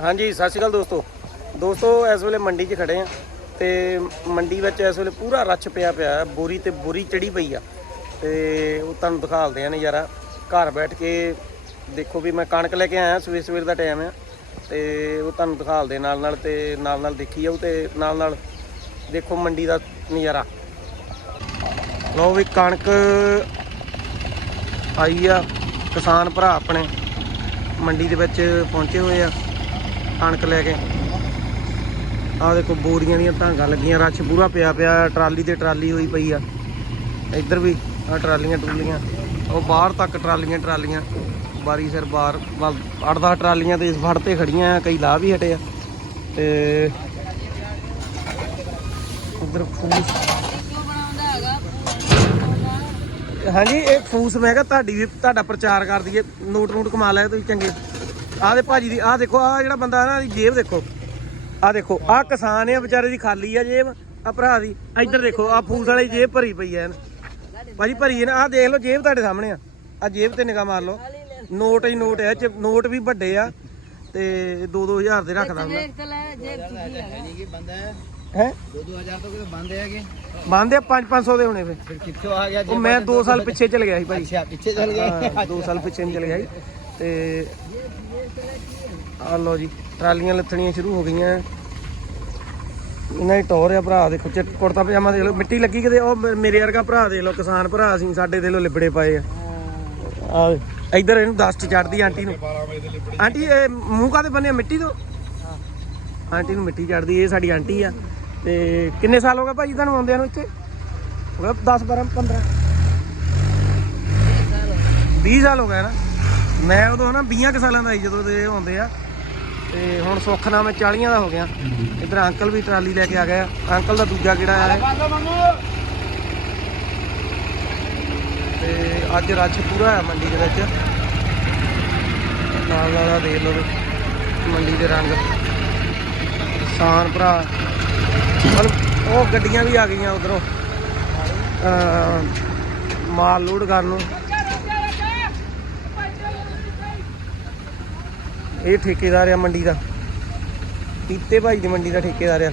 ਹਾਂਜੀ, ਸਤਿ ਸ਼੍ਰੀ ਅਕਾਲ ਦੋਸਤੋ। ਦੋਸਤੋ, ਇਸ ਵੇਲੇ ਮੰਡੀ 'ਚ ਖੜੇ ਆ ਤੇ ਮੰਡੀ ਵਿੱਚ ਇਸ ਵੇਲੇ ਪੂਰਾ ਰੱਛ ਪਿਆ ਪਿਆ ਬੋਰੀ ਤੇ ਬੋਰੀ ਚੜੀ ਪਈ ਆ। ਤੇ ਉਹ ਤੁਹਾਨੂੰ ਦਿਖਾਲਦੇ ਆ ਨਜ਼ਾਰਾ। ਘਰ ਬੈਠ ਕੇ ਦੇਖੋ ਵੀ ਮੈਂ ਕਣਕ ਲੈ ਕੇ ਆਇਆ, ਸਵੇਰ ਸਵੇਰ ਦਾ ਟਾਈਮ ਆ। ਤੇ ਉਹ ਤੁਹਾਨੂੰ ਦਿਖਾਲਦੇ ਨਾਲ ਨਾਲ ਤੇ ਨਾਲ ਨਾਲ ਦੇਖੀ ਜਾਊ ਤੇ ਨਾਲ ਨਾਲ ਦੇਖੋ ਮੰਡੀ ਦਾ ਨਜ਼ਾਰਾ। ਲਓ ਵੀ ਕਣਕ ਆਈ ਆ ਕਿਸਾਨ ਭਰਾ ਆਪਣੇ ਮੰਡੀ ਦੇ ਵਿੱਚ ਪਹੁੰਚੇ ਹੋਏ ਆ। ਕਣਕ ਲੈ ਕੇ। ਆਹ ਦੇਖੋ, ਬੋਰੀਆਂ ਦੀਆਂ ਧਾਂਗਾਂ ਲੱਗੀਆਂ ਰੱਛ ਪੂਰਾ ਪਿਆ ਪਿਆ, ਟਰਾਲੀ ਤੇ ਟਰਾਲੀ ਹੋਈ ਪਈ ਆ। ਇੱਧਰ ਵੀ ਆ ਟਰਾਲੀਆਂ ਟਰੂਲੀਆਂ, ਉਹ ਬਾਹਰ ਤੱਕ ਟਰਾਲੀਆਂ ਟਰਾਲੀਆਂ, ਬਾਰੀ ਸਿਰ ਬਾਹਰ 8-10 ਟਰਾਲੀਆਂ ਤੇ ਇਸ ਫੜ ਤੇ ਖੜੀਆਂ ਆ, ਕਈ ਲਾ ਵੀ ਹਟੇ ਆ। ਤੇ ਇੱਧਰ ਫੂਸ ਹਾਂਜੀ, ਇਹ ਫੂਸ ਮੈਂ ਕਿਹਾ ਤੁਹਾਡੀ ਵੀ ਤੁਹਾਡਾ ਪ੍ਰਚਾਰ ਕਰਦੀ ਦਈਏ ਨੋਟ ਨੂਟ ਕਮਾ ਲਿਆ ਤੁਸੀਂ ਚੰਗੇ। ਆਹ ਦੇ ਭਾਜੀ ਦੀ ਆਹ ਦੇਖੋ ਆਹ ਜਿਹੜਾ ਬੰਦਾ ਨਾ ਇਹਦੀ ਜੇਬ ਦੇਖੋ। ਆਹ ਦੇਖੋ ਆਹ ਕਿਸਾਨ ਆ ਵਿਚਾਰੇ ਦੀ ਖਾਲੀ ਆ ਜੇਬ ਆ ਭਰਾ ਦੀ। ਇੱਧਰ ਦੇਖੋ ਆਹ ਫੂਸ ਵਾਲੀ ਜੇਬ ਭਰੀ ਪਈ ਐ ਭਾਜੀ ਭਰੀ ਨਾ ਆਹ ਦੇਖ ਲਓ ਜੇਬ ਤੁਹਾਡੇ ਸਾਹਮਣੇ ਆ। ਆ ਜੇਬ ਤੇ ਨਿਗਾਹ ਮਾਰ ਲਓ। ਨੋਟ ਹੀ ਨੋਟ ਚ ਨੋਟ ਵੀ ਵੱਡੇ ਆ ਤੇ 2-2000 ਦੇ ਰੱਖਦਾ ਬੰਦਾ ਹੈ? ਹੈ 2-2000 ਤੋਂ ਕਿਤੇ ਬੰਦ ਹੈਗੇ ਬੰਦੇ 5-500 ਦੇ ਹੋਣੇ ਫਿਰ। ਕਿੱਥੋਂ ਆ ਗਿਆ? ਉਹ ਮੈਂ 2 ਸਾਲ ਪਿੱਛੇ ਚਲ ਗਿਆ ਸੀ ਭਾਈ ਅੱਛਾ ਪਿੱਛੇ ਚੱਲ ਗਏ 2 ਸਾਲ ਪਿੱਛੇ ਚਲ ਗਿਆ ਸੀ। ਤੇ ਆ ਲੋ ਜੀ, ਟਰਾਲੀਆਂ ਲੱਥਣੀਆਂ ਸ਼ੁਰੂ ਹੋ ਗਈਆਂ। ਇਹਨਾਂ ਦੀ ਟੌਰ ਆ ਭਰਾ, ਦੇਖੋ, ਚਿੱਟ ਕੁੜਤਾ ਪਜਾਮਾ ਦੇਖ ਲਓ, ਮਿੱਟੀ ਲੱਗੀ ਕਿਤੇ? ਉਹ ਮੇਰੇ ਵਰਗਾ ਭਰਾ ਦੇਖ ਲਓ, ਕਿਸਾਨ ਭਰਾ ਅਸੀਂ ਸਾਡੇ ਦੇ ਲੋ ਲਿਬੜੇ ਪਏ ਆ। ਆ ਇੱਧਰ ਇਹਨੂੰ ਦਸਤ ਚੜਦੀ ਆਂਟੀ ਨੂੰ। ਆਂਟੀ, ਇਹ ਮੂੰਹ ਕਾਦੇ ਬੰਨੇ ਮਿੱਟੀ ਤੋਂ? ਆਂਟੀ ਨੂੰ ਮਿੱਟੀ ਚੜਦੀ ਇਹ ਸਾਡੀ ਆਂਟੀ ਆ। ਤੇ ਕਿੰਨੇ ਸਾਲ ਹੋ ਗਏ ਭਾਜੀ ਤੁਹਾਨੂੰ ਆਉਂਦਿਆਂ ਨੂੰ ਇੱਥੇ? ਹੋ ਗਿਆ 10 12 15 20 ਸਾਲ ਹੋ ਗਏ ਨਾ। ਮੈਂ ਉਦੋਂ ਨਾ 20 ਕੁ ਸਾਲਾਂ ਦਾ ਸੀ ਜਦੋਂ ਦੇ ਆਉਂਦੇ ਆ। ਤੇ ਹੁਣ ਸੁੱਖ ਨਾਲ ਮੈਂ 40 ਦਾ ਹੋ ਗਿਆ। ਇਧਰ ਅੰਕਲ ਵੀ ਟਰਾਲੀ ਲੈ ਕੇ ਆ ਗਿਆ ਅੰਕਲ ਦਾ ਦੂਜਾ ਕਿਹੜਾ ਆ ਤੇ ਅੱਜ ਰੱਛ ਪੂਰਾ ਆ ਮੰਡੀ ਦੇ ਵਿੱਚ। ਨਾਲ ਨਾਲ ਦੇਖ ਲਓ ਮੰਡੀ ਦੇ ਰੰਗ। ਕਿਸਾਨ ਭਰਾ। ਮਤਲਬ ਉਹ ਗੱਡੀਆਂ ਵੀ ਆ ਗਈਆਂ ਉਧਰੋਂ। ਮਾਲ ਲੋਡ ਕਰਨ ਨੂੰ। ਇਹ ਠੇਕੇਦਾਰ ਆ ਮੰਡੀ ਦਾ। ਪੀਤੇ ਭਾਈ ਦੀ ਮੰਡੀ ਦਾ ਠੇਕੇਦਾਰ ਆ।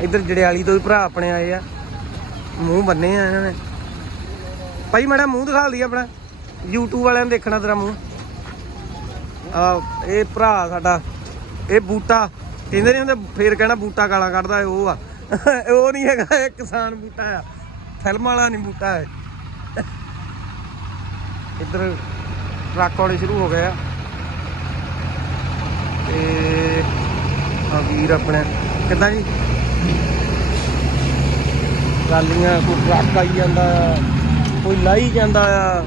ਇੱਧਰ ਜੜਿਆਲੀ ਤੋਂ ਵੀ ਭਰਾ ਆਪਣੇ ਆਏ ਆ। ਮੂੰਹ ਬੰਨੇ ਆ ਇਹਨਾਂ ਨੇ। ਭਾਈ, ਮਾੜਾ ਮੂੰਹ ਦਿਖਾ ਲਈ ਆਪਣਾ। YouTube ਵਾਲਿਆਂ ਨੇ ਦੇਖਣਾ ਤੇਰਾ ਮੂੰਹ। ਆ ਇਹ ਭਰਾ ਸਾਡਾ। ਇਹ ਬੂਟਾ। ਕਹਿੰਦੇ ਨਹੀਂ ਹੁੰਦੇ, ਫੇਰ ਕਹਿਣਾ ਬੂਟਾ ਗਾਲਾਂ ਕੱਢਦਾ ਉਹ ਆ। ਉਹ ਨਹੀਂ ਹੈਗਾ, ਇਹ ਕਿਸਾਨ ਬੂਟਾ ਆ। ਫਿਲਮ ਵਾਲਾ ਨਹੀਂ ਬੂਟਾ ਹੈ ਇੱਧਰ ਟਰੱਕ ਆਉਣੇ ਸ਼ੁਰੂ ਹੋ ਗਏ ਆ। ਤੇ ਆ ਵੀਰ ਆਪਣੇ, ਕਿੱਦਾਂ ਜੀ? ਟਰਾਲੀਆਂ, ਕੋਈ ਟਰੱਕ ਆਈ ਜਾਂਦਾ ਆ ਕੋਈ ਲਾਈ ਜਾਂਦਾ ਆ,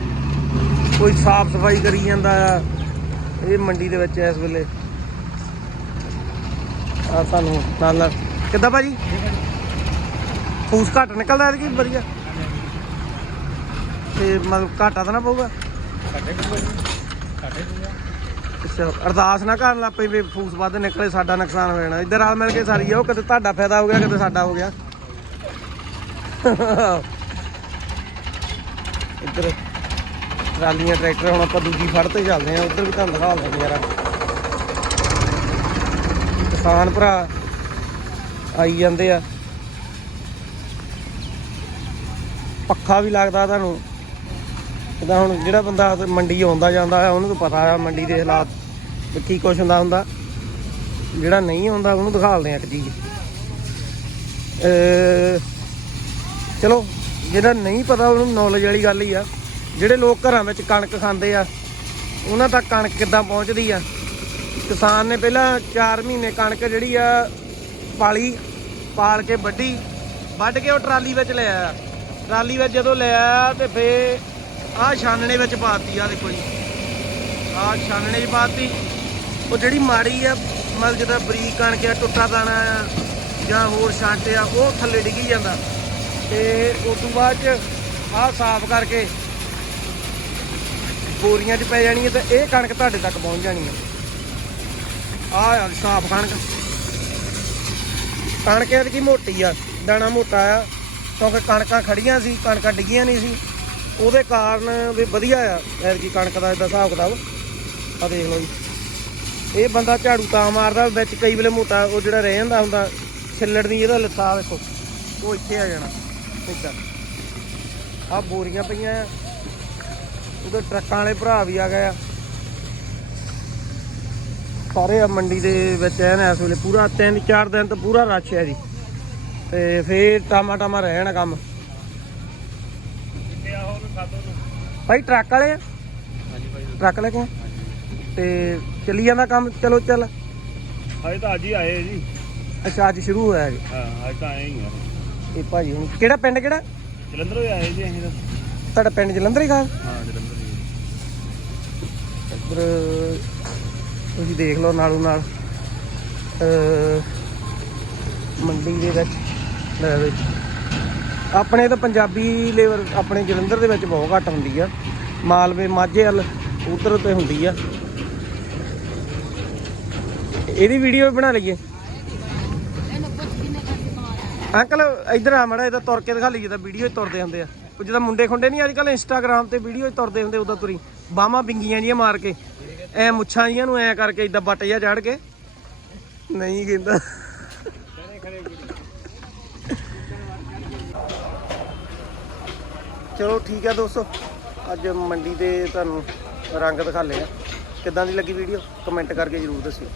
ਕੋਈ ਸਾਫ਼ ਸਫ਼ਾਈ ਕਰੀ ਜਾਂਦਾ ਆ, ਇਹ ਮੰਡੀ ਦੇ ਵਿੱਚ ਇਸ ਵੇਲੇ। ਆ ਸਾਨੂੰ ਨਾਲ ਕਿੱਦਾਂ ਭਾਜੀ? ਫੂਸ ਘੱਟ ਨਿਕਲਦਾ ਇਹਦੇ ਕੀ ਵਧੀਆ। ਤੇ ਮਤਲਬ ਘਾਟਾ ਤਾਂ ਨਾ ਪਊਗਾ। ਅੱਛਾ, ਅਰਦਾਸ ਨਾ ਕਰਨ ਲੱਗ ਪਈ ਵੀ ਫੂਸ ਵੱਧ ਨਿਕਲੇ, ਸਾਡਾ ਨੁਕਸਾਨ ਹੋ ਜਾਣਾ। ਇੱਧਰ ਆ ਮਿਲ ਕੇ ਸਾਰੀ ਆ, ਉਹ ਕਦੇ ਤੁਹਾਡਾ ਫਾਇਦਾ ਹੋ ਗਿਆ ਕਦੇ ਸਾਡਾ ਹੋ ਗਿਆ। ਇੱਧਰ ਟਰਾਲੀਆਂ, ਟਰੈਕਟਰ, ਹੁਣ ਆਪਾਂ ਦੂਜੀ ਫੜ ਤੇ ਚੱਲਦੇ ਆ ਉੱਧਰ ਵੀ ਤੁਹਾਨੂੰ ਦਿਖਾ ਦਿੰਦੇ ਯਾਰ। ਕਿਸਾਨ ਭਰਾ ਆਈ ਜਾਂਦੇ ਆ। ਪੱਖਾ ਵੀ ਲੱਗਦਾ ਤੁਹਾਨੂੰ। ਜਿੱਦਾਂ ਹੁਣ ਜਿਹੜਾ ਬੰਦਾ ਮੰਡੀ ਆਉਂਦਾ ਜਾਂਦਾ ਆ ਉਹਨੂੰ ਤਾਂ ਪਤਾ ਆ ਮੰਡੀ ਦੇ ਹਾਲਾਤ ਕੀ ਕੁਛ ਹੁੰਦਾ ਹੁੰਦਾ। ਜਿਹੜਾ ਨਹੀਂ ਆਉਂਦਾ, ਉਹਨੂੰ ਦਿਖਾਲਦੇ ਆ ਇੱਕ ਚੀਜ਼। ਚਲੋ, ਜਿਹੜਾ ਨਹੀਂ ਪਤਾ, ਉਹਨੂੰ ਨੌਲੇਜ ਵਾਲੀ ਗੱਲ ਹੀ ਆ। ਜਿਹੜੇ ਲੋਕ ਘਰਾਂ ਵਿੱਚ ਕਣਕ ਖਾਂਦੇ ਆ, ਉਹਨਾਂ ਤੱਕ ਕਣਕ ਕਿੱਦਾਂ ਪਹੁੰਚਦੀ ਆ? ਕਿਸਾਨ ਨੇ ਪਹਿਲਾਂ 4 ਮਹੀਨੇ ਕਣਕ ਜਿਹੜੀ ਆ, ਪਾਲੀ, ਪਾਲ ਕੇ ਵੱਢੀ, ਵੱਢ ਕੇ ਉਹ ਟਰਾਲੀ ਵਿੱਚ ਲੈ ਆਇਆ। ਟਰਾਲੀ ਵਿੱਚ ਜਦੋਂ ਲੈ ਆਇਆ ਤੇ ਫੇ ਆਹ ਛਾਨਣੇ ਵਿੱਚ ਪਾਤੀ ਆ ਦੇਖੋ ਜੀ। ਆਹ ਛਾਨਣੇ 'ਚ ਪਾਤੀ। ਉਹ ਜਿਹੜੀ ਮਾੜੀ ਆ, ਮਤਲਬ ਜਿਹਦਾ ਬਰੀਕ ਕਣਕ ਆ, ਟੁੱਟਾ ਦਾਣਾ ਆ, ਜਾਂ ਹੋਰ ਛਾਂਟ ਆ, ਉਹ ਥੱਲੇ ਡਿੱਗੀ ਜਾਂਦਾ। ਤੇ ਉਸ ਤੋਂ ਬਾਅਦ ਚ ਆਹ ਸਾਫ਼ ਕਰਕੇ ਬੋਰੀਆਂ 'ਚ ਪੈ ਜਾਣੀ ਹੈ ਤੇ ਇਹ ਕਣਕ ਤੁਹਾਡੇ ਤੱਕ ਪਹੁੰਚ ਜਾਣੀ ਹੈ ਆਹ ਆ ਸਾਫ਼ ਕਣਕ। ਕਣਕ ਇਹਦੀ ਕੀ ਮੋਟੀ ਆ, ਦਾਣਾ ਮੋਟਾ ਆ, ਕਿਉਂਕਿ ਕਣਕਾਂ ਖੜੀਆਂ ਸੀ, ਕਣਕਾਂ ਡਿੱਗੀਆਂ ਨਹੀਂ ਸੀ। ਉਹਦੇ ਕਾਰਨ ਵੀ ਵਧੀਆ ਆ, ਐਤਕੀ ਕਣਕ ਦਾ ਇਦਾਂ ਹਿਸਾਬ ਕਿਤਾਬ। ਆ ਦੇਖ ਲਓ ਜੀ। ਇਹ ਬੰਦਾ ਝਾੜੂ ਤਾਂ ਮਾਰਦਾ, ਵਿੱਚ ਕਈ ਵੇਲੇ ਮੋਟਾ ਉਹ ਜਿਹੜਾ ਰਹਿ ਜਾਂਦਾ ਹੁੰਦਾ, ਛਿੱਲੜ ਦੀ ਇਹਦਾ ਲੱਤਾ ਵੇਖੋ ਉਹ ਇੱਥੇ ਆ ਜਾਣਾ ਇੱਦਾਂ ਆ ਬੋਰੀਆਂ ਪਈਆਂ ਆ। ਉਹਦੇ ਟਰੱਕਾਂ ਵਾਲੇ ਭਰਾ ਵੀ ਆ ਗਏ ਆ। ਸਾਰੇ ਆ ਮੰਡੀ ਦੇ ਵਿੱਚ ਐਨ ਇਸ ਵੇਲੇ ਪੂਰਾ 3-4 ਦਿਨ ਤੋਂ ਪੂਰਾ ਰਸ਼ ਹੈ ਜੀ। ਤੇ ਫੇਰ ਟਾਮਾ ਟਾਮਾ ਰਹਿਣਾ ਕੰਮ। ਭਾਈ ਟਰੱਕ ਵਾਲੇ ਆ? ਟਰੱਕ ਲੈ ਕੇ ਆ? ਤੇ ਚੱਲੀ ਜਾਂਦਾ ਕੰਮ? ਚਲੋ ਚੱਲ। ਹਜੇ ਤਾਂ ਅੱਜ ਹੀ ਆਏ ਜੀ। ਅੱਛਾ ਅੱਜ ਸ਼ੁਰੂ ਹੋਇਆ ਜੀ ਹਾਂ ਅੱਜ ਤਾਂ ਆਏ ਹੀ ਆ। ਇਹ ਭਾਜੀ ਹੁਣ ਕਿਹੜਾ ਪਿੰਡ ਕਿਹੜਾ? ਜਲੰਧਰੋਂ ਹੀ ਆਏ ਜੀ ਅਸੀਂ ਤਾਂ। ਤੁਹਾਡਾ ਪਿੰਡ ਜਲੰਧਰ ਹੀ ਗਾ ਹਾਂ ਜਲੰਧਰ ਹੀ ਇੱਧਰ ਤੁਸੀਂ ਦੇਖ ਲਓ ਨਾਲੋਂ ਨਾਲ। ਮੰਡੀ ਦੇ ਵਿੱਚ ਲੈ ਵਿੱਚ ਆਪਣੇ ਤਾਂ ਪੰਜਾਬੀ ਲੇਬਰ ਆਪਣੇ ਜਲੰਧਰ ਦੇ ਵਿੱਚ ਬਹੁਤ ਘੱਟ ਹੁੰਦੀ ਆ। ਮਾਲਵੇ, ਮਾਝੇ ਵੱਲ ਉਧਰ ਤੇ ਹੁੰਦੀ ਆ। ਇਹਦੀ ਵੀਡੀਓ ਬਣਾ ਲਈਏ। ਅੰਕਲ, ਇੱਧਰ ਆ ਮੜਾ, ਇਹਦਾ ਤੁਰ ਕੇ ਦਿਖਾ ਲਈਏ ਤਾਂ ਵੀਡੀਓ ਤੁਰਦੇ ਹੁੰਦੇ ਆ। ਉਹ ਜਿਹਦਾ ਮੁੰਡੇ ਖੁੰਡੇ ਨਹੀਂ ਅੱਜ ਕੱਲ ਇੰਸਟਾਗ੍ਰam ਤੇ ਵੀਡੀਓ ਤੁਰਦੇ ਹੁੰਦੇ ਉਦਾਂ ਤੁਰੀ। ਬਾਹਾਂ ਬਿੰਗੀਆਂ ਜੀਆਂ ਮਾਰ ਕੇ। ਐ ਮੁੱਛਾਂ ਜੀਆਂ ਨੂੰ ਐ ਕਰਕੇ ਇਦਾਂ ਬੱਟ ਜਿਹਾ ਚੜ ਕੇ। ਨਹੀਂ ਕਹਿੰਦਾ। ਚਲੋ ਠੀਕ ਹੈ ਦੋਸਤੋ, ਅੱਜ ਮੰਡੀ ਦੇ ਤੁਹਾਨੂੰ ਰੰਗ ਦਿਖਾ ਲਿਆ ਕਿੱਦਾਂ ਦੀ ਲੱਗੀ ਵੀਡੀਓ ਕਮੈਂਟ ਕਰਕੇ ਜਰੂਰ ਦੱਸਿਓ।